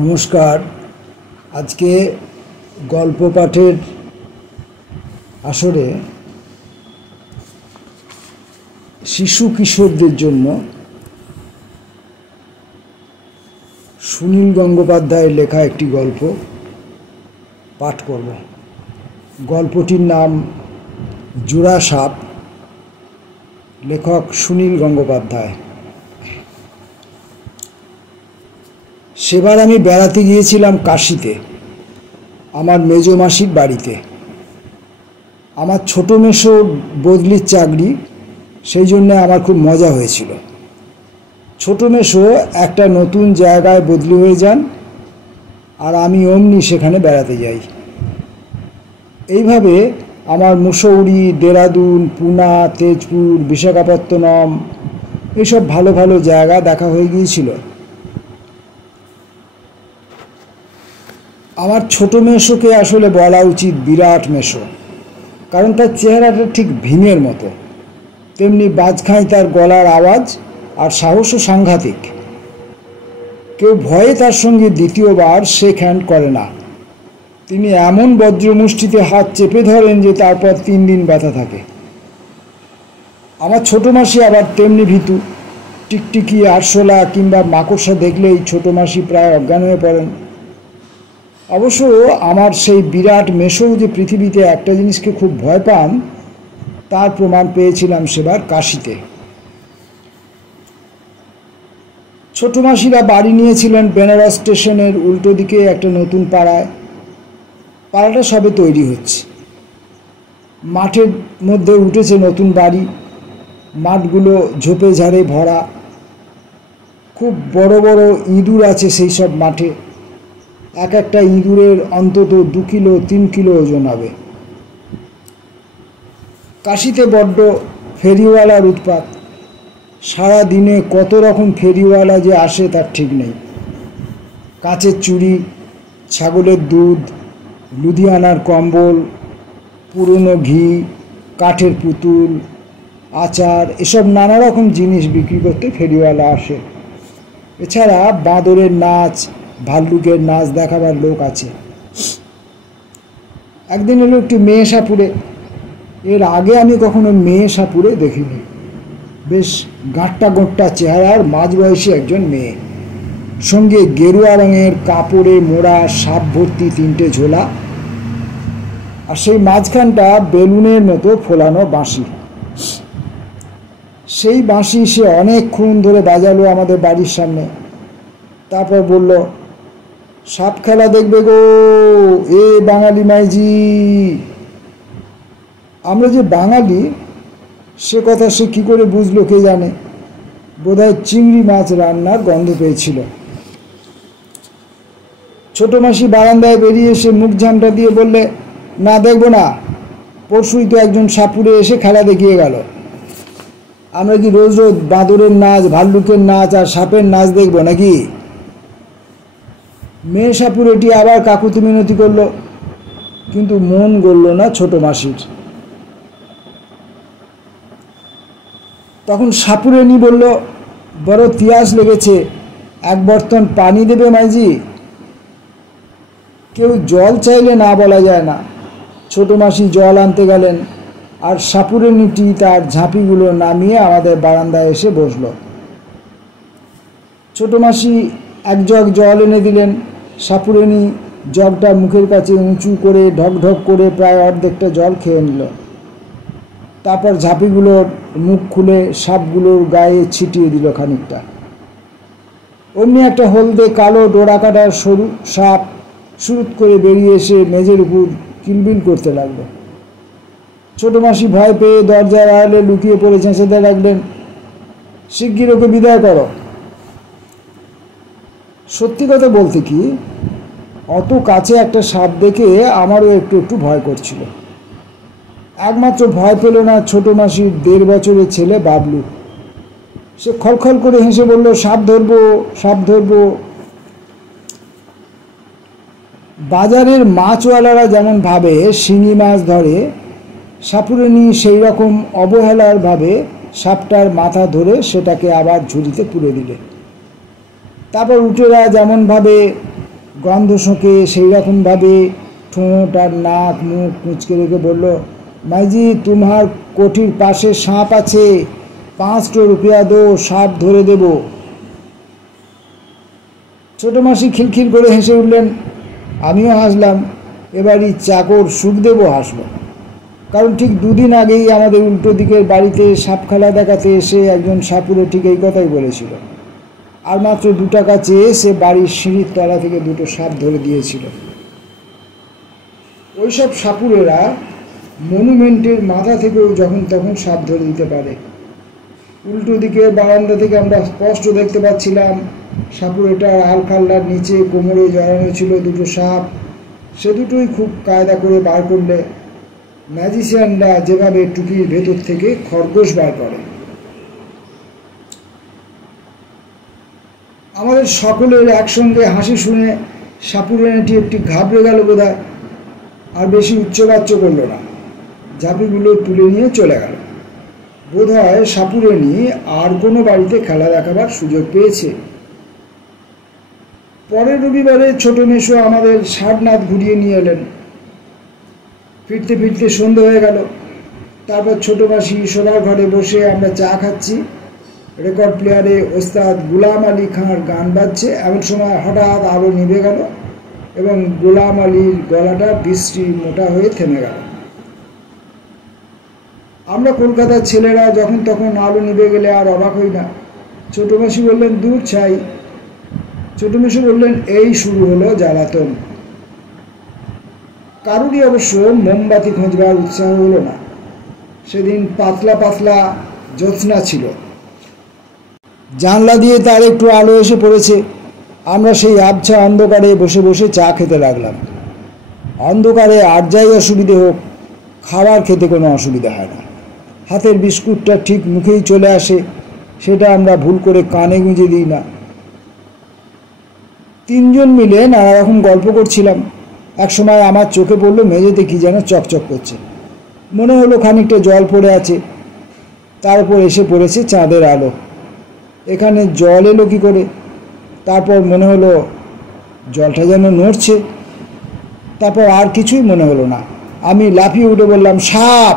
নমস্কার। আজকে গল্প পাঠের আসরে শিশু কিশোরদের জন্য সুনীল গঙ্গোপাধ্যায়ের লেখা একটি গল্প পাঠ করব। গল্পটির নাম জোড়া সাপ। লেখক সুনীল গঙ্গোপাধ্যায়। সেবার আমি বেড়াতে গিয়েছিলাম কাশীতে, আমার মেজ মাসির বাড়িতে। আমার ছোটো মেসো বদলির চাকরি, সেই জন্যে আমার খুব মজা হয়েছিল। ছোটো মেসো একটা নতুন জায়গায় বদলি হয়ে যান, আর আমি অমনি সেখানে বেড়াতে যাই। এইভাবে আমার মুসৌরি, দেরাদুন, পুনা, তেজপুর, বিশাখাপত্তনম এইসব ভালো ভালো জায়গা দেখা হয়ে গিয়েছিল। আমার ছোটো মেসোকে আসলে বলা উচিত বিরাট মেসো, কারণ তার চেহারাটা ঠিক ভীমের মতো, তেমনি বাজখাঁই তার গলার আওয়াজ, আর সাহসও সাংঘাতিক। কেউ ভয়ে তার সঙ্গে দ্বিতীয়বার শেক হ্যান্ড করে না। তিনি এমন বজ্রমুষ্টিতে হাত চেপে ধরেন যে তারপর 3 দিন ব্যথা থাকে। আমার ছোটো মাসি আবার তেমনি ভীতু। টিকটিকি, আরশোলা কিংবা মাকড়সা দেখলেই ছোটো মাসি প্রায় অজ্ঞান হয়ে পড়েন। অবশ্য আমার সেই বিরাট মেসো যে পৃথিবীতে একটা জিনিসকে খুব ভয় পান, তার প্রমাণ পেয়েছিলাম সেবার কাশীতে। ছোটো মাসিরা বাড়ি নিয়েছিলেন বেনারস স্টেশনের উল্টো দিকে একটা নতুন পাড়ায়। পাড়াটা সবে তৈরি হচ্ছে। মাঠের মধ্যে উঠেছে নতুন বাড়ি। মাঠগুলো ঝোপে ঝাড়ে ভরা। খুব বড় বড় ইঁদুর আছে সেই সব মাঠে। এক একটা ইঁদুরের অন্তত 2 কিলো 3 কিলো ওজন হবে। কাশীতে বড্ড ফেরিওয়ালার উৎপাত। সারা দিনে কত রকম ফেরিওয়ালা যে আসে তার ঠিক নেই। কাঁচের চুড়ি, ছাগলের দুধ, লুধিয়ানার কম্বল, পুরনো ঘি, কাঠের পুতুল, আচার, এসব নানা রকম জিনিস বিক্রি করতে ফেরিওয়ালা আসে। এছাড়া বাঁদরের নাচ, ভাল্লুকের নাচ দেখাবার লোক আছে। একদিন এলো একটি মেয়ে সাপুড়ে। এর আগে আমি কখনো মেয়ে সাপুড়ে দেখিনি। বেশ গাঁট্টা গোট্টা চেহারার মাঝবয়সী একজন মেয়ে, সঙ্গে গেরুয়া রঙের কাপড়ে মোড়া সাপ ভর্তি 3টে ঝোলা, আর সেই মাঝখানটা বেলুনের মতো ফোলানো বাঁশি। সেই বাঁশি সে অনেকক্ষণ ধরে বাজালো আমাদের বাড়ির সামনে। তারপর বলল, সাপ খেলা দেখবে গো এ বাঙালি মাইজি। আমরা যে বাঙালি সে কথা সে কী করে বুঝলো কে জানে। বোধহয় চিংড়ি মাছ রান্নার গন্ধ পেয়েছিল। ছোটো মাসি বারান্দায় বেরিয়ে এসে মুখ ঝামটা দিয়ে বললে, না দেখবো না, পরশুই তো একজন সাপুড়ে এসে খেলা দেখিয়ে গেল। আমরা কি রোজ রোজ বাঁদরের নাচ, ভাল্লুকের নাচ আর সাপের নাচ দেখবো নাকি? মেয়ে সাপুড়েটি আবার কাকুতি মিনতি করলো, কিন্তু মন গড়ল না ছোটো মাসির। তখন সাপুড়েনি বলল, বড় তিয়াস লেগেছে, 1 বর্তন পানি দেবে মাইজি? কেউ জল চাইলে না বলা যায় না। ছোটো মাসি জল আনতে গেলেন, আর সাপুড়েনিটি তার ঝাঁপিগুলো নামিয়ে আমাদের বারান্দায় এসে বসল। ছোটো মাসি 1 জগ জল এনে দিলেন। সাপুড়েনি জগটা মুখের কাছে উঁচু করে ঢক ঢক করে প্রায় অর্ধেকটা জল খেয়ে নিল। তারপর ঝাঁপিগুলোর মুখ খুলে সাপগুলোর গায়ে ছিটিয়ে দিল খানিকটা। অমনি একটা হলদে কালো ডোরা কাটার সরু সাপ সুরুত করে বেরিয়ে এসে মেঝের উপর কিলবিল করতে লাগলো। ছোটো মাসি ভয় পেয়ে দরজার আড়ালে লুকিয়ে পড়ে চেঁচাতে লাগলেন, শিগগির ওকে বিদায় করো। সত্যি কথা বলতে কি, অত কাছে একটা সাপ দেখে আমারও একটু একটু ভয় করছিল। একমাত্র ভয় পেল না ছোটো মাসির 1.5 বছরের ছেলে বাবলু। সে খলখল করে হেসে বলল, সাপ ধরবো, সাপ ধরবো। বাজারের মাছওয়ালারা যেমন ভাবে শিঙি মাছ ধরে, সাপুড়েনি সেই রকম অবহেলার ভাবে সাপটার মাথা ধরে সেটাকে আবার ঝুড়িতে পুরে দিলে। তারপর উটেরা যেমনভাবে গন্ধ শোঁকে সেই রকমভাবে ঠোঁট আর নাক মুখ কুঁচকে রেখে বলল, মাইজি তোমার কোঠির পাশে সাপ আছে, 500 রুপিয়া দো, সাপ ধরে দেব। ছোট মাসি খিলখিল করে হেসে উঠলেন। আমিও হাসলাম। এবারই চাকর সুখদেবও হাসল, কারণ ঠিক 2 দিন আগেই আমাদের উল্টো দিকের বাড়িতে সাপ খেলা দেখাতে এসে একজন সাপুরে ঠিক এই কথাই বলেছিল, আর মাত্র 2 টাকা চেয়ে সে বাড়ির সিঁড়ির তলা থেকে 2টো সাপ ধরে দিয়েছিল। ওইসব সাপুরেরা মনুমেন্টের মাথা থেকেও যখন তখন সাপ ধরে দিতে পারে। উল্টো দিকে বারান্দা থেকে আমরা স্পষ্ট দেখতে পাচ্ছিলাম সাপুরেটার আলখাল্লার নিচে কোমরে জড়ানো ছিল 2টো সাপ। সে দুটোই খুব কায়দা করে বার করলে ম্যাজিশিয়ানরা যেভাবে টুপির ভেতর থেকে খরগোশ বার করে। আমাদের সকলের একসঙ্গে হাসি শুনে সাপুরেনাটি একটি ঘাবড়ে গেল বোধহয়, আর বেশি উচ্চবাচ্য করল না, ঝাঁপিগুলো তুলে নিয়ে চলে গেল। বোধহয় সাপুরেনি আর কোনো বাড়িতে খেলা দেখাবার সুযোগ পেয়েছে। পরের রবিবারে ছোট মেসো আমাদের সারনাথ ঘুরিয়ে নিয়ে এলেন। ফিরতে ফিরতে সন্ধে হয়ে গেল। তারপর ছোট মাসি শোবার ঘরে বসে আমরা চা খাচ্ছি। রেকর্ড প্লেয়ারে ওস্তাদ গুলাম আলী খাঁর গান বাজছে। এমন সময় হঠাৎ আলো নিভে গেল এবং গুলাম আলীর গলাটা বৃষ্টি মোটা হয়ে থেমে গেল। আমরা কলকাতার ছেলেরা যখন তখন আলো নিভে গেলে আর অবাক হই না। ছোট মাসি বললেন, দূর ছাই। ছোট মেসো বললেন, এই শুরু হলো জ্বালাতন। কারুরই অবশ্য মোমবাতি খোঁজবার উৎসাহ হলো না। সেদিন পাতলা পাতলা জ্যোৎস্না ছিল, জানলা দিয়ে তার একটু আলো এসে পড়েছে। আমরা সেই আবছা অন্ধকারে বসে বসে চা খেতে লাগলাম। অন্ধকারে আর যাই অসুবিধে হোক, খাবার খেতে কোনো অসুবিধা হয় না। হাতের বিস্কুটটা ঠিক মুখেই চলে আসে, সেটা আমরা ভুল করে কানে গুঁজে দিই না। 3 জন মিলে নানা রকম গল্প করছিলাম। একসময় আমার চোখে পড়লো মেঝেতে কি যেন চকচক করছে। মনে হলো খানিকটা জল পড়ে আছে, তার উপর এসে পড়েছে চাঁদের আলো। এখানে জল এলো কী করে? তারপর মনে হলো জলটা যেন নড়ছে। তারপর আর কিছুই মনে হলো না। আমি লাফিয়ে উঠে বললাম, সাপ!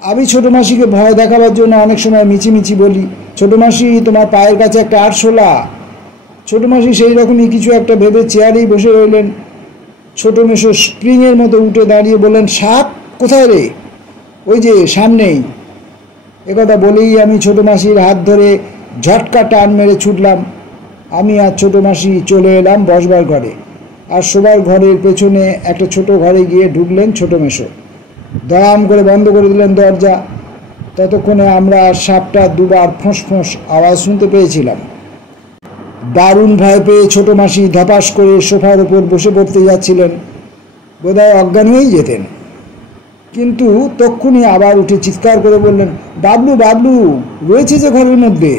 আমি ছোটো মাসিকে ভয় দেখাবার জন্য অনেক সময় মিছিমিছি বলি, ছোটো মাসি তোমার পায়ের কাছে একটা আরশোলা। ছোটো মাসি সেই রকমই কিছু একটা ভেবে চেয়ারেই বসে রইলেন। ছোটো মেসো স্প্রিংয়ের মতো উঠে দাঁড়িয়ে বললেন, সাপ কোথায় রে? ওই যে সামনেই। একথা বলেই আমি ছোটো মাসির হাত ধরে ঝটকা টান মেরে ছুটলাম। আমি আর ছোটো মাসি চলে এলাম বসবার ঘরে, আর শোবার ঘরের পেছনে একটা ছোট ঘরে গিয়ে ঢুকলেন ছোটো মেসো। দড়াম করে বন্ধ করে দিলেন দরজা। ততক্ষণে আমরা সাপটা 2বার ফোঁস ফোঁস আওয়াজ শুনতে পেয়েছিলাম। দারুণ ভয় পেয়ে ছোটো মাসি ধপাস করে সোফার ওপর বসে পড়তে যাচ্ছিলেন, বোধহয় অজ্ঞান হয়েই যেতেন। কিন্তু তক্ষুনি আবার উঠে চিৎকার করে বললেন, বাবলু বাবলু রয়েছে যে ঘরের মধ্যে।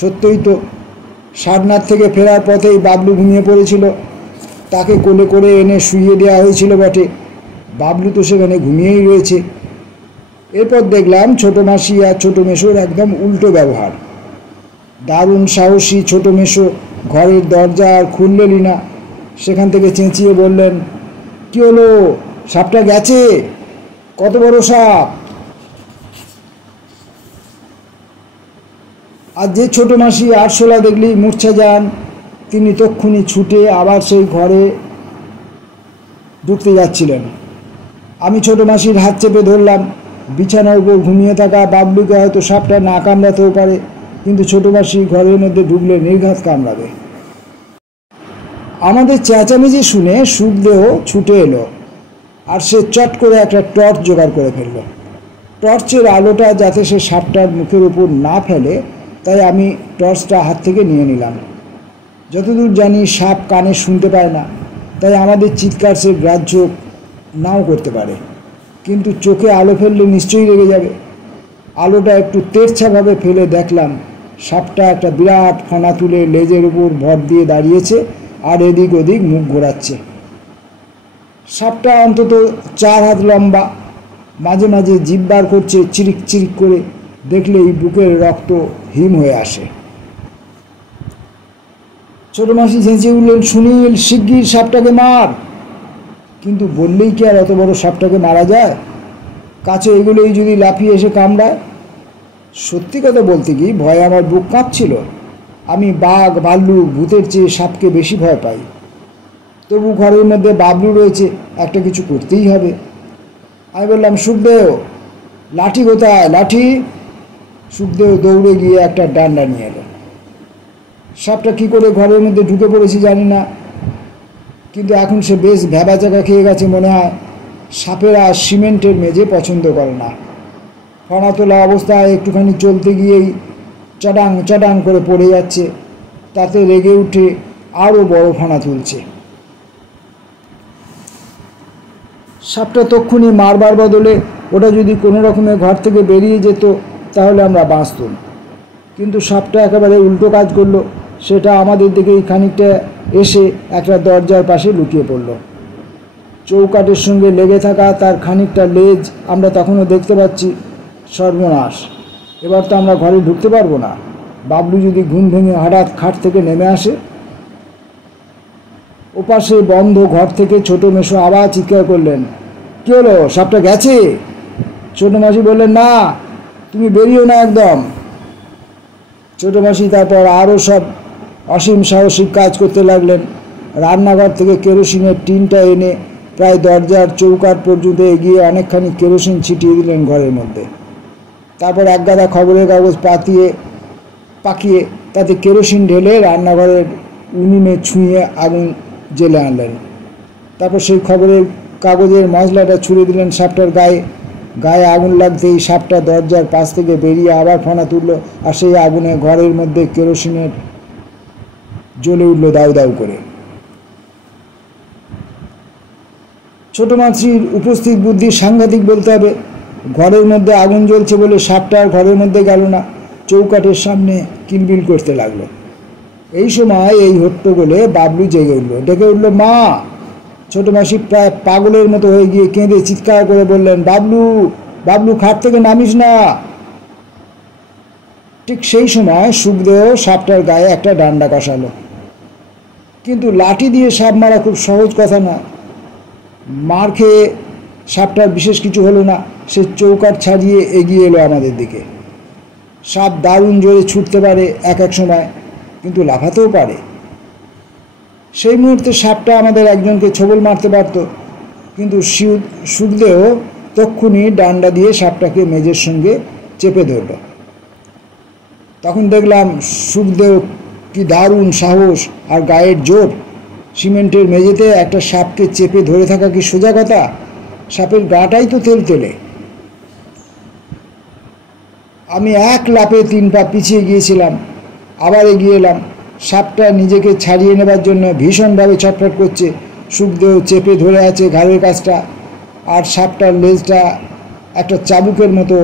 সত্যই তো, সারনাথ থেকে ফেরার পথেই বাবলু ঘুমিয়ে পড়েছিল। তাকে কোলে করে এনে শুইয়ে দেওয়া হয়েছিল বটে, বাবলু তো সেখানে ঘুমিয়েই রয়েছে। এরপর দেখলাম ছোটো মাসি আর ছোটো মেসোর একদম উল্টো ব্যবহার। দারুণ সাহসী ছোটো মেসো ঘরের দরজা আর খুললেনই না। সেখান থেকে চেঁচিয়ে বললেন, কী হলো, সাপটা গেছে? কত বড় সাপ? আর যে ছোটো মাসি আরশোলা দেখলেই মূর্ছা যান, তিনি তক্ষুনি ছুটে আবার সেই ঘরে ঢুকতে যাচ্ছিলেন। আমি ছোটো মাসির হাত চেপে ধরলাম। বিছানার উপর ঘুমিয়ে থাকা বাবলুকে হয়তো সাপটা না কামড়াতেও পারে, কিন্তু ছোটো মাসি ঘরের মধ্যে ঢুকলে নির্ঘাত কামড়াবে। আমাদের চেঁচামেচি শুনে সুখদেহ ছুটে এলো, আর সে চট করে একটা টর্চ জোগাড় করে ফেলল। টর্চের আলোটা যাতে সে সাপটার মুখের উপর না ফেলে, তাই আমি টর্চটা হাত থেকে নিয়ে নিলাম। যতদূর জানি সাপ কানে শুনতে পায় না, তাই আমাদের চিৎকার সে গ্রাহ্য নাও করতে পারে, কিন্তু চোখে আলো ফেললে নিশ্চয়ই রেগে যাবে। আলোটা একটু তেরছাভাবে ফেলে দেখলাম সাপটা একটা বিরাট ফনা তুলে লেজের উপর ভর দিয়ে দাঁড়িয়েছে আর এদিক ওদিক মুখ ঘোরাচ্ছে। সাপটা অন্তত 4 হাত লম্বা, মাঝে মাঝে জিভ বার করছে চিরিক চিরিক করে, দেখলেই বুকের রক্ত হিম হয়ে আসে। ছোট মাসি চেঁচিয়ে উঠলেন, সুনীল শিগগির সাপটাকে মার। কিন্তু বললেই কি আর অত বড় সাপটাকে মারা যায়? কাছে এগুলোই যদি লাফিয়ে এসে কামড়ায়? সত্যি কথা বলতে কি ভয়ে আমার বুক কাঁপছিল। আমি বাঘ, ভাল্লুক, ভূতের চেয়ে সাপকে বেশি ভয় পাই। তবু ঘরের মধ্যে বাবলু রয়েছে, একটা কিছু করতেই হবে। আমি বললাম, সুখদেও লাঠি কোথায়, লাঠি? সুখদেও দৌড়ে গিয়ে একটা ডান্ডা নিয়ে এলো। সাপটা কী করে ঘরের মধ্যে ঢুকে পড়েছি জানি না, কিন্তু এখন সে বেশ ভ্যাবাচাকা খেয়ে গেছে মনে হয়। সাপেরা সিমেন্টের মেঝে পছন্দ করে না। ফনা তোলা অবস্থায় একটুখানি চলতে গিয়েই চটাং চটাং করে পড়ে যাচ্ছে। তাতে রেগে উঠে আরও বড় ফনা তুলছে। সাপটা তক্ষুনি মারবার বদলে ওটা যদি কোনো রকমে ঘর থেকে বেরিয়ে যেত তাহলে আমরা বাঁচতুম। কিন্তু সাপটা একেবারে উল্টো কাজ করলো। সেটা আমাদের দিকেই খানিকটা এসে একটা দরজার পাশে লুকিয়ে পড়ল। চৌকাঠের সঙ্গে লেগে থাকা তার খানিকটা লেজ আমরা তখনও দেখতে পাচ্ছি। সর্বনাশ, এবার তো আমরা ঘরে ঢুকতে পারবো না। বাবলু যদি ঘুম ভেঙে হঠাৎ খাট থেকে নেমে আসে। ওপাশে বন্ধ ঘর থেকে ছোট মেশো আবার চিৎকার করলেন, কী হলো, সাপটা গেছে? ছোট মাসি বললেন, না, তুমি বেরিয়েও না একদম। ছোট মাসি তারপর আরও সব অসীম সাহসিক কাজ করতে লাগলেন। রান্নাঘর থেকে কেরোসিনের টিনটা এনে প্রায় দরজার চৌকাঠ পর্যন্ত এগিয়ে অনেকখানি কেরোসিন ছিটিয়ে দিলেন ঘরের মধ্যে। তারপর একগাদা খবরের কাগজ পাকিয়ে তাতে কেরোসিন ঢেলে রান্নাঘরের উনুনে ছুঁয়ে আগুন জেলে আনলেন। তারপর সেই খবরের কাগজের মশলাটা ছুঁড়ে দিলেন সাপটার গায়ে। গায়ে আগুন লাগতেই সাপটা দরজার পাশ থেকে বেরিয়ে আবার ফনা তুলল, আর সেই আগুনে ঘরের মধ্যে কেরোসিনের জ্বলে উঠল দাউ দাউ করে। ছোট মাছির উপস্থিত বুদ্ধি সাংঘাতিক বলতে হবে। ঘরের মধ্যে আগুন জ্বলছে বলে সাপটা আর ঘরের মধ্যে গেল না, চৌকাঠের সামনে কিলবিল করতে লাগলো। এই সময় এই হট্টগোলে বাবলু জেগে উঠল, ডেকে উঠল, মা! ছোট মাসি প্রায় পাগলের মতো হয়ে গিয়ে কেঁদে চিৎকার করে বললেন, বাবলু, বাবলু, খাট থেকে নামিস না। ঠিক সেই সময় সুখদেও সাপটার গায়ে একটা ডান্ডা কষালো। কিন্তু লাঠি দিয়ে সাপ মারা খুব সহজ কথা না। মার খেয়ে সাপটার বিশেষ কিছু হলো না। সে চৌকাঠ ছাড়িয়ে এগিয়ে এলো আমাদের দিকে। সাপ দারুণ জোরে ছুটতে পারে এক এক সময়, কিন্তু লাফাতেও পারে। সেই মুহূর্তে সাপটা আমাদের একজনকে ছোবল মারতে পারত, কিন্তু সুখদেও তক্ষুনি ডান্ডা দিয়ে সাপটাকে মেঝের সঙ্গে চেপে ধরল। তখন দেখলাম সুখদেও কি দারুণ সাহস আর গায়ের জোর। সিমেন্টের মেঝেতে একটা সাপকে চেপে ধরে থাকা কি সোজা কথা? সাপের গাটাই তো তেলতেলে। আমি এক লাফে 3 পা পিছিয়ে গিয়েছিলাম, আবার এগিয়ে এলাম। সাপটা নিজেকে ছাড়িয়ে নেবার জন্য ভীষণভাবে ছটফট করছে। সুখদেও চেপে ধরে আছে ঘাড়ের কাছটা, আর সাপটার লেজটা একটা চাবুকের মতো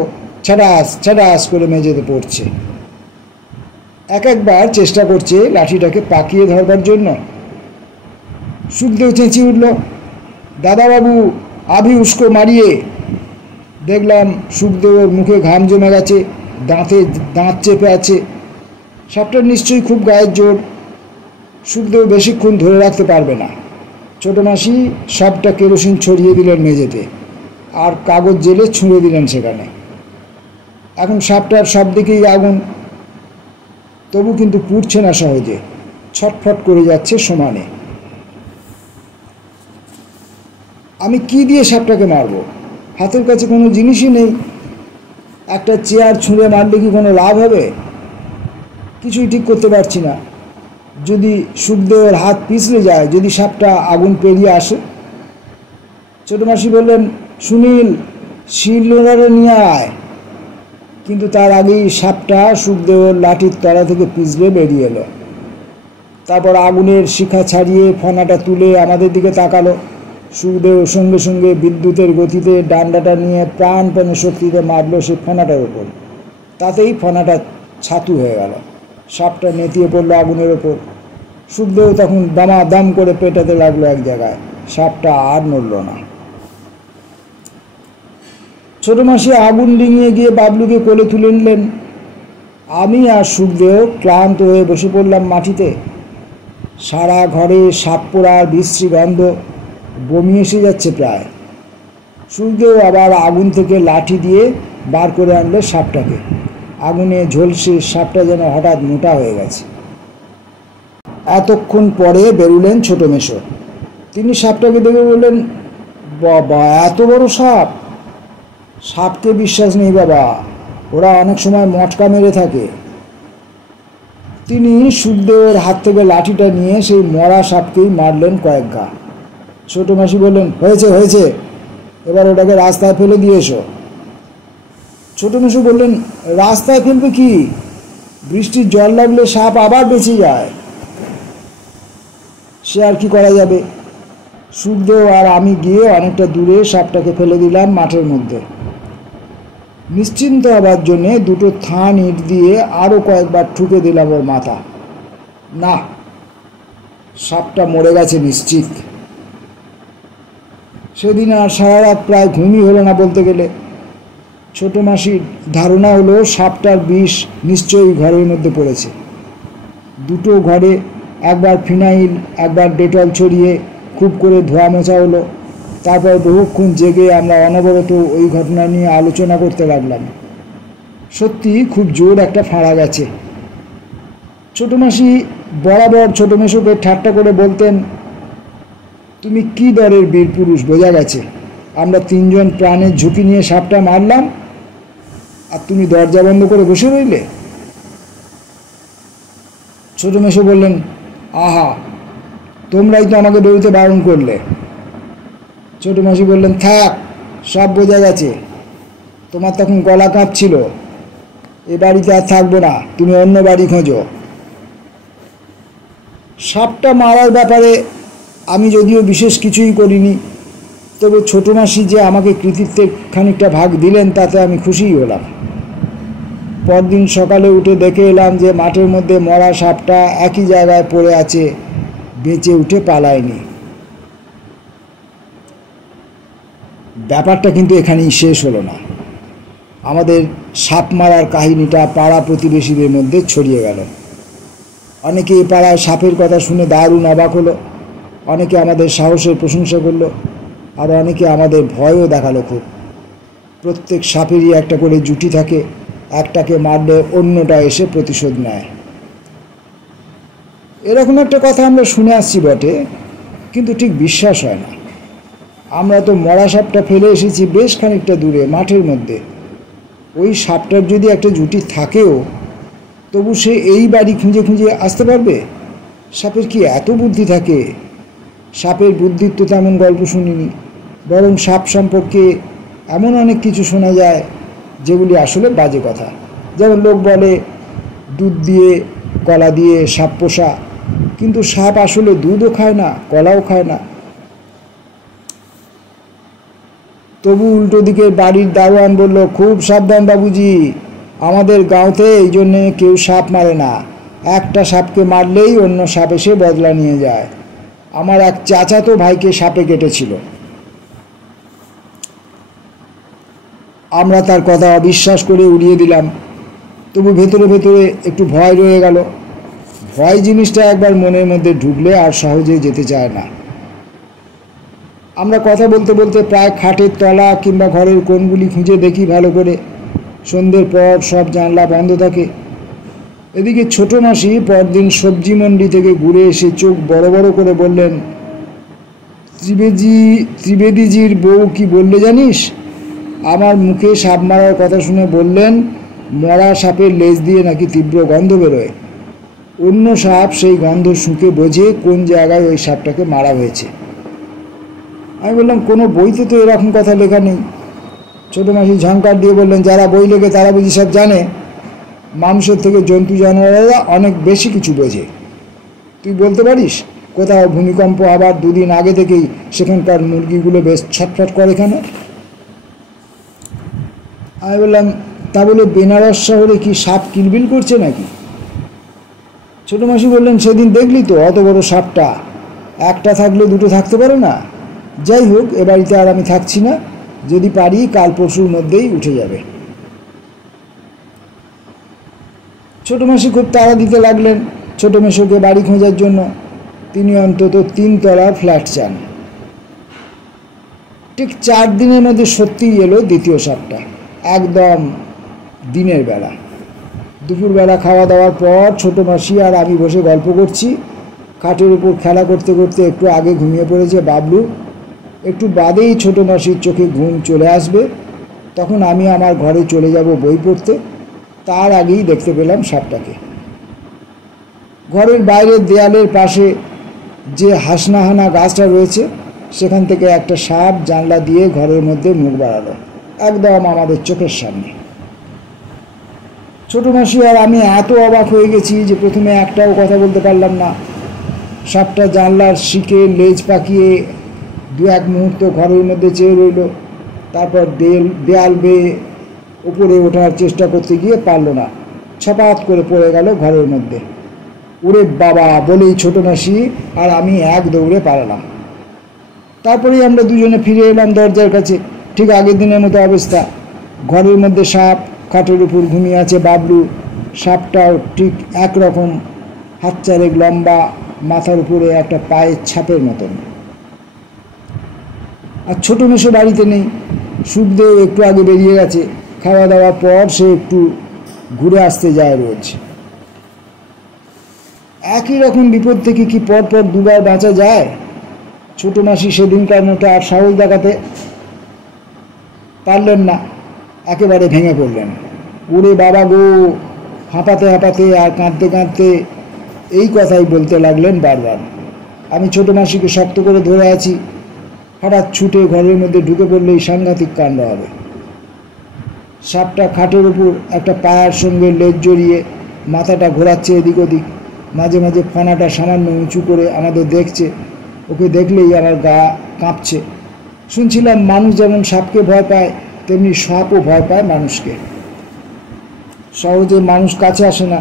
ছাড়াস ছাড়াস করে মেঝেতে পড়ছে। একবার চেষ্টা করছে লাঠিটাকে পাকিয়ে ধরবার জন্য। সুখদেও চেঁচিয়ে উঠল, দাদাবাবু, আভি উস্কো মারিয়ে। দেখলাম সুখদেওর মুখে ঘাম জমে গেছে, দাঁতে দাঁত চেপে আছে। সাপটার নিশ্চয়ই খুব গায়ের জোর। সুখদেও বেশিক্ষণ ধরে রাখতে পারবে না। ছোট মাসি সবটা কেরোসিন ছড়িয়ে দিলেন মেঝেতে, আর কাগজ জেলে ছুঁড়ে দিলেন সেখানে। এখন সাপটার সব দিকেই আগুন, তবু কিন্তু পুড়ছে না সহজে, ছটফট করে যাচ্ছে সমানে। আমি কি দিয়ে সাপটাকে মারব? হাতের কাছে কোনো জিনিসই নেই। একটা চেয়ার ছুঁড়ে মারলে কি কোনো লাভ হবে? কিছুই ঠিক করতে পারছি না। যদি সুখদেওর হাত পিছলে যায়, যদি সাপটা আগুন পেরিয়ে আসে। ছোট মাসি বললেন, সুনীল, শিলনোড়ারে নিয়ে আয়। কিন্তু তার আগেই সাপটা সুখদেওর লাঠির তলা থেকে পিছলে বেরিয়ে এলো। তারপর আগুনের শিখা ছাড়িয়ে ফনাটা তুলে আমাদের দিকে তাকালো। সুখদেও সঙ্গে সঙ্গে বিদ্যুতের গতিতে ডান্ডাটা নিয়ে প্রাণপণে শক্তিতে মারল সে ফনাটার ওপর। তাতেই ফনাটা ছাতু হয়ে গেল। সাপটা নেতিয়ে পড়লো আগুনের ওপর। সুখদেও তখন দামাদাম করে পেটাতে লাগলো এক জায়গায়। সাপটা আর নড়ল না। ছোট মাসি আগুন ডিঙিয়ে গিয়ে বাবলুকে কোলে তুলে নিলেন। আমি আর সুখদেও ক্লান্ত হয়ে বসে পড়লাম মাটিতে। সারা ঘরে সাপ পোড়ার বিশ্রী গন্ধ, বমি এসে যাচ্ছে প্রায়। সুখদেব আবার আগুন থেকে লাঠি দিয়ে বার করে আনলো সাপটাকে। আগুনে ঝলসে সাপটা যেন হঠাৎ মোটা হয়ে গেছে। এতক্ষণ পরে বেরুলেন ছোট মেশো। তিনি সাপটাকে দেখে বললেন, বাবা, এত বড় সাপ! সাপকে বিশ্বাস নেই বাবা, ওরা অনেক সময় মটকা মেরে থাকে। তিনি সুখদেবের হাত থেকে লাঠিটা নিয়ে সেই মরা সাপকেই মারলেন কয়েক ঘা। ছোট মাসি বললেন, হয়েছে হয়েছে, এবার ওটাকে রাস্তায় ফেলে দিয়ে এসো। ছোট মেশো বললেন, রাস্তায় ফেলবে কি? বৃষ্টির জল লাগলে সাপ আবার বেঁচে যায়, সে আর কি করা যাবে। সুখদেব আর আমি গিয়ে অনেকটা দূরে সাপটাকে ফেলে দিলাম মাঠের মধ্যে। নিশ্চিন্ত হবার জন্যে দুটো থান ইট দিয়ে আরও কয়েকবার ঠুকে দিলাম ওর মাথা। না, সাপটা মরে গেছে নিশ্চিত। সেদিন আর সারা রাত প্রায় ঘুমই হলো না বলতে গেলে। ছোট মাসির ধারণা হলো সাপটার বিষ নিশ্চয়ই ঘরের মধ্যে পড়েছে। দুটো ঘরে একবার ফিনাইল একবার ডেটল ছড়িয়ে খুব করে ধোয়া মোছা হলো। তারপর বহুক্ষণ জেগে আমরা অনবরত ওই ঘটনা নিয়ে আলোচনা করতে লাগলাম। সত্যি খুব জোর একটা ফাঁড়া গেছে। ছোট মাসি বরাবর ছোট মেশোকে ঠাট্টা করে বলতেন, তুমি কি দরের বীর পুরুষ বোঝা গেছে। আমরা তিনজন প্রাণের ঝুঁকি নিয়ে সাপটা মারলাম, আর তুমি দরজা বন্ধ করে বসে রইলে। ছোট মেশো বললেন, আহা, তোমরাই তো আমাকে বেরোতে বারণ করলে। ছোট মাসি বললেন, থাক, সব বোঝা গেছে। তোমার তখন গলা কাঁপছিল। এ বাড়িতে আর থাকবো না, তুমি অন্য বাড়ি খোঁজো। সাপটা মারার ব্যাপারে আমি যদিও বিশেষ কিছুই করিনি, তবে ছোট মাসি যে আমাকে কৃতিত্বের খানিকটা ভাগ দিলেন তাতে আমি খুশিই হলাম। পরদিন সকালে উঠে দেখে এলাম যে মাঠের মধ্যে মরা সাপটা একই জায়গায় পড়ে আছে, বেঁচে উঠে পালায়নি। ব্যাপারটা কিন্তু এখানেই শেষ হলো না। আমাদের সাপ মারার কাহিনীটা পাড়া প্রতিবেশীদের মধ্যে ছড়িয়ে গেল। অনেকে এই পাড়ায় সাপের কথা শুনে দারুণ অবাক হলো, অনেকে আমাদের সাহসের প্রশংসা করলো, আর অনেকে আমাদের ভয়ও দেখালো খুব। প্রত্যেক সাপেরই একটা করে জুটি থাকে, একটাকে মারলে অন্যটা এসে প্রতিশোধ নেয়। এরকম একটা কথা আমরা শুনে আসছি বটে, কিন্তু ঠিক বিশ্বাস হয় না। আমরা তো মরা সাপটা ফেলে এসেছি বেশ খানিকটা দূরে মাঠের মধ্যে। ওই সাপটার যদি একটা জুটি থাকেও, তবু সে এই বাড়ি খুঁজে খুঁজে আসতে পারবে? সাপের কি এত বুদ্ধি থাকে? সাপের বুদ্ধির তো তেমন গল্প শুনিনি, বরং সাপ সম্পর্কে এমন অনেক কিছু শোনা যায় যেগুলি আসলে বাজে কথা। যেমন লোক বলে দুধ দিয়ে কলা দিয়ে সাপ পোষা, কিন্তু সাপ আসলে দুধও খায় না, কলাও খায় না। তবু উল্টো দিকে বাড়ির দারোয়ান বলল, খুব সাবধান বাবুজি, আমাদের গাঁওতে এই জন্যে কেউ সাপ মারে না। একটা সাপকে মারলেই অন্য সাপ এসে বদলা নিয়ে যায়। আমার এক চাচাতো ভাইকে সাপে কেটেছিল। আমরা তার কথা অবিশ্বাস করে উড়িয়ে দিলাম, তবু ভেতরে ভেতরে একটু ভয় রয়ে গেল। ভয় জিনিসটা একবার মনের মধ্যে ঢুকলে আর সহজে যেতে চায় না। আমরা কথা বলতে বলতে প্রায় খাটের তলা কিংবা ঘরের কোণগুলি খুঁজে দেখি ভালো করে। সন্ধ্যের পর সব জানলা বন্ধ থাকে। এদিকে ছোট মাসি পরদিন সবজি মন্ডি থেকে ঘুরে এসে চোখ বড় বড় করে বললেন, ত্রিবেদীজির বউ কি বললে জানিস? আমার মুখে সাপ মারার কথা শুনে বললেন, মরা সাপের লেজ দিয়ে নাকি তীব্র গন্ধ বেরোয়। অন্য সাপ সেই গন্ধ শুঁকে বোঝে কোন জায়গায় ওই সাপটাকে মারা হয়েছে। আমি বললাম, কোনো বইতে তো এরকম কথা লেখা নেই। ছোটো মাসি ঝাঙ্কার দিয়ে বললেন, যারা বই লেখে তারা বুঝি সব জানে। মানুষের থেকে জন্তু জানোয়ারেরা অনেক বেশি কিছু বোঝে। তুই বলতে পারিস কোথাও ভূমিকম্প হবার দুদিন আগে থেকেই সেখানকার মুরগিগুলো বেশ ছটফট করে কেন? আমি বললাম, তা বলে বেনারস শহরে কি সাপ কিলবিল করছে নাকি? ছোটো মাসি বললেন, সেদিন দেখলি তো অত বড় সাপটা, একটা থাকলে দুটো থাকতে পারে না। যাই হোক, এ বাড়িতে আর আমি থাকছি না, যদি পারি কাল পরশুর মধ্যেই উঠে যাবে। ছোটো মাসি খুব তাড়া দিতে লাগলেন ছোটো মেশোকে বাড়ি খোঁজার জন্য। তিনি অন্তত 3 তলার ফ্ল্যাট চান। ঠিক 4 দিনের মধ্যে সত্যিই এলো দ্বিতীয় সাপটা, একদম দিনের বেলা। দুপুরবেলা খাওয়া দাওয়ার পর ছোটো মাসি আর আমি বসে গল্প করছি। খাটের উপর খেলা করতে করতে একটু আগে ঘুমিয়ে পড়েছে বাবলু। একটু বাদেই ছোটো মাসির চোখে ঘুম চলে আসবে, তখন আমি আমার ঘরে চলে যাব বই পড়তে। তার আগেই দেখতে পেলাম সাপটাকে। ঘরের বাইরের দেয়ালের পাশে যে হাসনাহানা গাছটা রয়েছে, সেখান থেকে একটা সাপ জানলা দিয়ে ঘরের মধ্যে মুখ বাড়ালো, একদম আমাদের চোখের সামনে। ছোটো মাসি আর আমি এত অবাক হয়ে গেছি যে প্রথমে একটাও কথা বলতে পারলাম না। সাপটা জানলার শিকে লেজ পাকিয়ে 2-1 মুহূর্ত ঘরের মধ্যে চেয়ে রইল, তারপর দেয়াল বেয়ে উপরে ওঠার চেষ্টা করতে গিয়ে পারল না, ছপাত করে পড়ে গেল ঘরের মধ্যে। ওরে বাবা বলেই ছোটো মাসি আর আমি এক দৌড়ে পালালাম। তারপরেই আমরা দুজনে ফিরে এলাম দরজার কাছে। ঠিক আগের দিনের মতো অবস্থা, ঘরের মধ্যে সাপ, খাটের উপর ঘুমিয়ে আছে বাবলু। সাপটাও ঠিক একরকম, 1.5 লম্বা, মাথার উপরে একটা পায়ের ছাপের মতন। আর ছোটো মেশো বাড়িতে নেই, সুখদেও একটু আগে বেরিয়ে গেছে। খাওয়া দাওয়ার পর সে একটু ঘুরে আসতে যায় রোজ। একই রকম বিপদ থেকে কি পরপর দুবার বাঁচা যায়? ছোটো মাসি সেদিনকার মতো আর সাহস দেখাতে পারলেন না, একেবারে ভেঙে পড়লেন। ওরে বাবা গো, হাঁপাতে হাঁপাতে আর কাঁদতে কাঁদতে এই কথাই বলতে লাগলেন বারবার। আমি ছোটো মাসিকে শক্ত করে ধরে আছি। হঠাৎ ছুটে ঘরের মধ্যে ঢুকে পড়লেই সাংঘাতিক কাণ্ড হবে। সাপটা খাটের উপর একটা পায়ের সঙ্গে লেজ জড়িয়ে মাথাটা ঘোরাচ্ছে এদিক ওদিক, মাঝে মাঝে ফনাটা সামান্য উঁচু করে আমাদের দেখছে। ওকে দেখলেই আমার গা কাঁপছে। শুনছিলাম মানুষ যেমন সাপকে ভয় পায়, তেমনি সাপও ভয় পায় মানুষকে। সহজে মানুষ কাছে আসে না,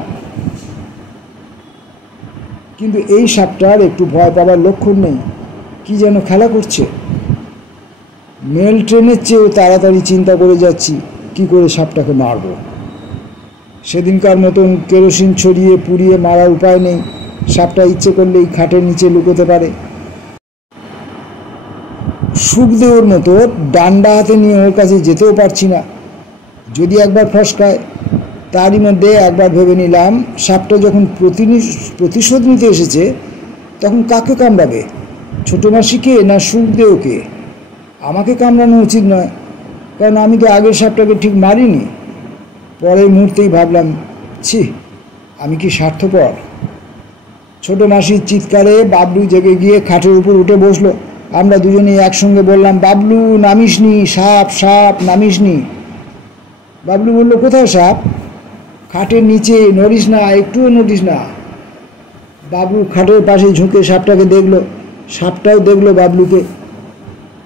কিন্তু এই সাপটার একটু ভয় পাবার লক্ষণ নেই। কি যেন খেলা করছে। মেল ট্রেনের চেয়েও তাড়াতাড়ি চিন্তা করে যাচ্ছি কি করে সাপটাকে মারব। সেদিনকার মতন কেরোসিন ছড়িয়ে পুড়িয়ে মারার উপায় নেই। সাপটা ইচ্ছে করলেই খাটের নিচে লুকোতে পারে। সুখদেওর মতো ডান্ডা হাতে নিয়ে ওর কাছে যেতেও পারছি না। যদি একবার ফসকায়। তারই মধ্যে একবার ভেবে নিলাম, সাপটা যখন প্রতিশোধ নিতে এসেছে, তখন কাকে কামড়াবে? ছোটো মাসিকে না সুখদেওকে? আমাকে কামড়ানো উচিত নয়, কারণ আমি তো আগের সাপটাকে ঠিক মারিনি। পরের মুহূর্তেই ভাবলাম, ছি, আমি কি স্বার্থপর। ছোটো মাসির চিৎকারে বাবলু জেগে গিয়ে খাটের উপর উঠে বসলো। আমরা দুজনেই একসঙ্গে বললাম, বাবলু নামিসনি, সাপ সাপ, নামিসনি। বাবলু বলল, কোথায় সাপ? খাটের নিচে, নড়িস না, একটুও নড়িস না। বাবলু খাটের পাশে ঝুঁকে সাপটাকে দেখলো, সাপটাও দেখলো বাবলুকে।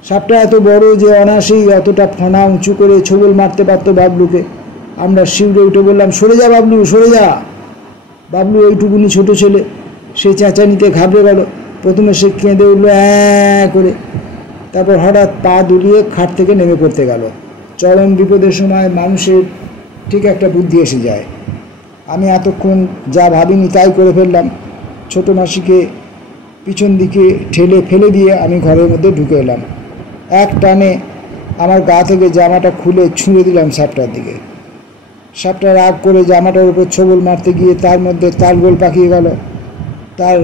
সাপটা এত বড় যে অনায়াসেই অতটা ফনা উঁচু করে ছোবল মারতে পারতো বাবলুকে। আমরা শিউরে উঠে বললাম, সরে যা বাবলু, সরে যা। বাবলু ওইটুকুনি ছোটো ছেলে, সে চেঁচানিতে ঘাবড়ে গেল। প্রথমে সে কেঁদে উঠলো অ্যাঁ করে, তারপর হঠাৎ পা দুলিয়ে খাট থেকে নেমে পড়তে গেল। চরম বিপদের সময় মানুষের ঠিক একটা বুদ্ধি এসে যায়। আমি এতক্ষণ যা ভাবিনি তাই করে ফেললাম। ছোটো মাসিকে পিছন দিকে ঠেলে ফেলে দিয়ে আমি ঘরের মধ্যে ঢুকে এলাম। এক টানে আমার গা থেকে জামাটা খুলে ছুঁড়ে দিলাম সাপটার দিকে। সাপটা রাগ করে জামাটার উপর ছোবল মারতে গিয়ে তার মধ্যে তালগোল পাকিয়ে গেল। তার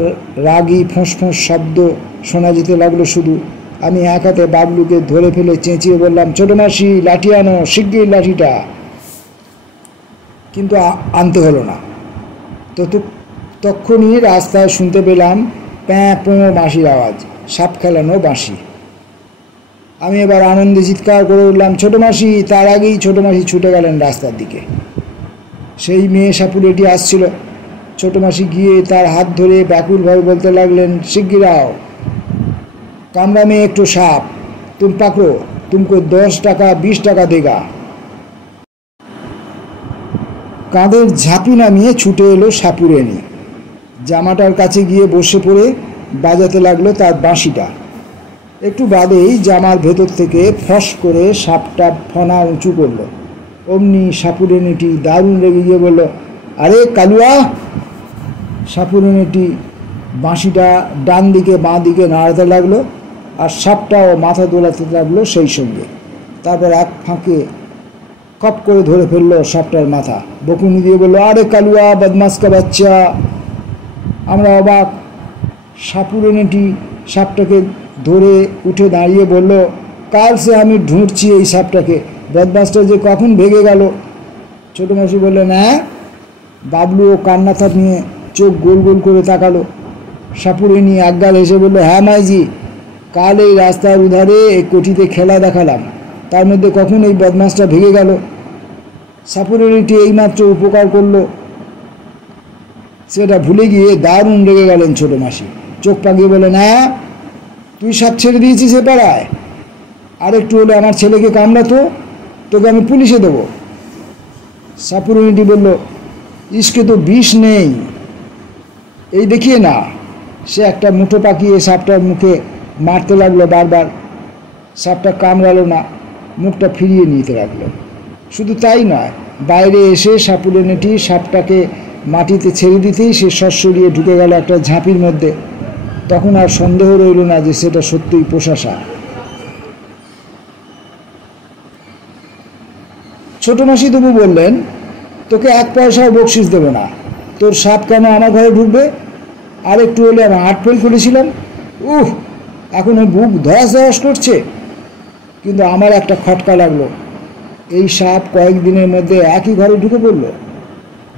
রাগী ফোঁস ফোঁস শব্দ শোনা যেতে লাগলো শুধু। আমি এক হাতে বাবলুকে ধরে ফেলে চেঁচিয়ে বললাম, ছোটো মাসি, লাঠি আনো, শিগগির লাঠিটা। কিন্তু আনতে হলো না। তখনই রাস্তায় শুনতে পেলাম প্যাঁ পোঁ বাঁশির আওয়াজ, সাপ খেলানো বাঁশি। আমি এবার আনন্দে চিৎকার করে উঠলাম, ছোটো মাসি। তার আগেই ছোটো মাসি ছুটে গেলেন রাস্তার দিকে। সেই মেয়ে সাপুরেটি আসছিল। ছোটো মাসি গিয়ে তার হাত ধরে ব্যাকুলভাবে বলতে লাগলেন, শিগগির आओ, কামরা में एक সাপ, तुम पकड़ो, तुमको 10 টাকা 20 টাকা देगा। কাঁধের ঝাঁপি নামিয়ে ছুটে এলো সাপুরেনি। জামাটার কাছে গিয়ে বসে পড়ে বাজাতে লাগলো তার বাঁশিটা। একটু বাদেই জামার ভেতর থেকে ফস করে সাপটা ফনা উঁচু করলো। অমনি সাপুরেনিটি দারুণ রেগে গিয়ে বলল, আরে কালুয়া। সাপুরেনিটি বাঁশিটা ডান দিকে বাঁ দিকে নাড়াতে লাগলো, আর সাপটাও মাথা দোলাতে লাগলো সেই সঙ্গে। তারপর এক ফাঁকে কপ করে ধরে ফেললো সাপটার মাথা, বকুনি দিয়ে বললো, আরে কালুয়া বদমাস কা বাচ্চা। আমরা অবাক। সাপুড়েনেটি সাপটাকে ধরে উঠে দাঁড়িয়ে বলল, কাল সে আমি ঢুঁড়ছি এই সাপটাকে, বদমাসটা যে কখন ভেগে গেল। ছোটো মাসি বললেন, হ্যাঁ? বাবলুও কান্না থামিয়ে চোখ গোল গোল করে তাকালো। সাপুড়েনি একগাল এসে বলল, হ্যাঁ মাইজি, কাল এই রাস্তার উধারে এই কোঠিতে খেলা দেখালাম, তার মধ্যে কখন এই বদমাসটা ভেগে গেল। সাপুড়েনিটি এইমাত্র উপকার করলো, সেটা ভুলে গিয়ে দারুণ রেগে গেলেন ছোটো মাসি। চোখ পাকিয়ে বলেন, হ্যাঁ তুই সাপ ছেড়ে দিয়েছিস এ পাড়ায়? আরেকটু হলে আমার ছেলেকে কামড়াতো, তোকে আমি পুলিশে দেবো। সাপুড়েনিটি বলল, ইসকে তো বিষ নেই, এই দেখিয়ে না। সে একটা মুঠো পাকিয়ে সাপটার মুখে মারতে লাগলো বারবার। সাপটা কামড়ালো না, মুখটা ফিরিয়ে নিতে লাগলো। শুধু তাই নয়, বাইরে এসে সাপুড়েনিটি সাপটাকে মাটিতে ছেড়ে দিতেই সে সরসরিয়ে ঢুকে গেল একটা ঝাঁপির মধ্যে। তখন আর সন্দেহ রইল না যে সেটা সত্যিই পোষা সাপ। ছোটো মাসি তবু বললেন, তোকে এক পয়সাও বকশিস দেবো না, তোর সাপ কেন আমার ঘরে ঢুকবে? আর একটু হলে আমি হার্ট ফেল করেছিলাম। এখন বুক ধস ধস করছে। কিন্তু আমার একটা খটকা লাগলো, এই সাপ কয়েকদিনের মধ্যে একই ঘরে ঢুকে পড়ল।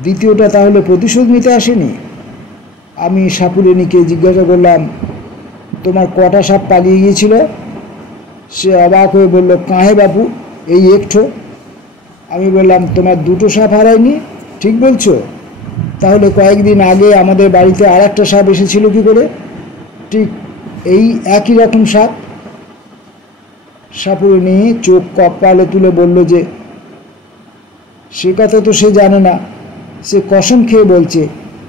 দ্বিতীয়টা তাহলে প্রতিশোধ নিতে আসেনি? আমি সাপুড়েনিকে জিজ্ঞাসা করলাম, তোমার কটা সাপ পালিয়ে গিয়েছিল? সে অবাক হয়ে বলল, কাহে বাপু, এই একটু। আমি বললাম, তোমার দুটো সাপ হারায়নি? ঠিক বলছো? তাহলে কয়েকদিন আগে আমাদের বাড়িতে আর একটা সাপ এসেছিল কী করে? ঠিক এই একই রকম সাপ। সাপুড়েনি চোখ কপালে তুলে বলল যে সে কথা তো সে জানে না, সে কসম খেয়ে বলছে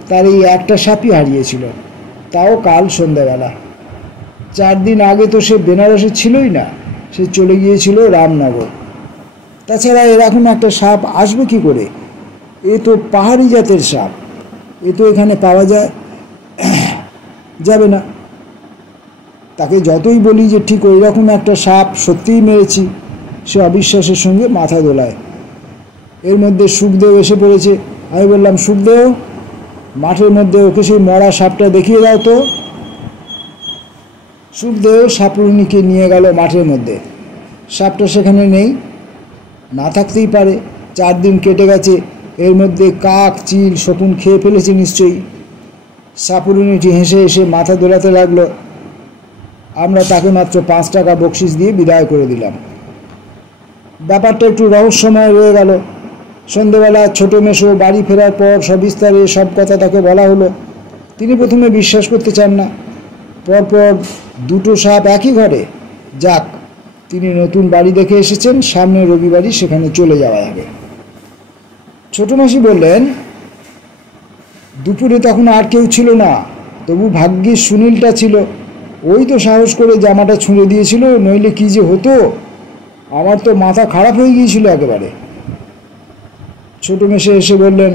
তার এই একটা সাপই হারিয়েছিল, তাও কাল সন্ধ্যাবেলা। 4 দিন আগে তো সে বেনারসে ছিলই না, সে চলে গিয়েছিল রামনগর। তাছাড়া এরকম একটা সাপ আসবে কী করে? এ তো পাহাড়ি জাতের সাপ, এ তো এখানে পাওয়া যাবে না। তাকে যতই বলি যে ঠিক ওই রকম একটা সাপ সত্যিই মেরেছি, সে অবিশ্বাসের সঙ্গে মাথা দোলায়। এর মধ্যে সুখদেও এসে পড়েছে। আমি বললাম, সুখদেও, মাঠের মধ্যে ওকে সেই মরা সাপটা দেখিয়ে দাও তো। সুখদেও সাপুড়েনিকে নিয়ে গেল মাঠের মধ্যে। সাপটা সেখানে নেই, না থাকতেই পারে, 4 দিন কেটে গেছে, এর মধ্যে কাক চিল শকুন খেয়ে ফেলেছে নিশ্চয়ই। সাপুড়েনিটি হেসে হেসে মাথা দোলাতে লাগলো। আমরা তাকে মাত্র 5 টাকা বকশিস দিয়ে বিদায় করে দিলাম। ব্যাপারটা একটু রহস্যময় রয়ে গেল। সন্ধেবেলা ছোটো মেশো বাড়ি ফেরার পর সবিস্তারে সব কথা তাকে বলা হলো। তিনি প্রথমে বিশ্বাস করতে চান না। পরপর 2টো সাপ একই ঘরে। যাক, তিনি নতুন বাড়ি দেখে এসেছেন, সামনে রবিবারই সেখানে চলে যাওয়া যাবে। ছোটো মাসি বললেন, দুপুরে তখন আর কেউ ছিল না, তবু ভাগ্যিস সুনীলটা ছিল, ওই তো সাহস করে জামাটা ছুঁড়ে দিয়েছিল, নইলে কী যে হতো, আমার তো মাথা খারাপ হয়ে গিয়েছিল একেবারে। ছোটো মেশে এসে বললেন,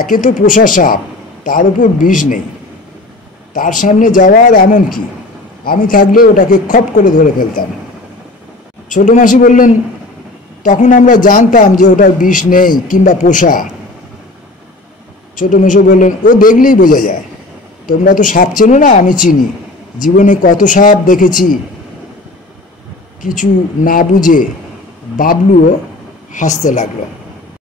একে তো পোষা সাপ, তার উপর বিষ নেই, তার সামনে যাওয়ার এমন কি? আমি থাকলে ওটাকে খপ করে ধরে ফেলতাম। ছোটো মাসি বললেন, তখন আমরা জানতাম যে ওটার বিষ নেই কিংবা পোষা। ছোটো মেশো বললেন, ও দেখলেই বোঝা যায়, তোমরা তো সাপ চেনো না, আমি চিনি, জীবনে কত সাপ দেখেছি। কিছু না বুঝে বাবলুও হাসতে লাগলো।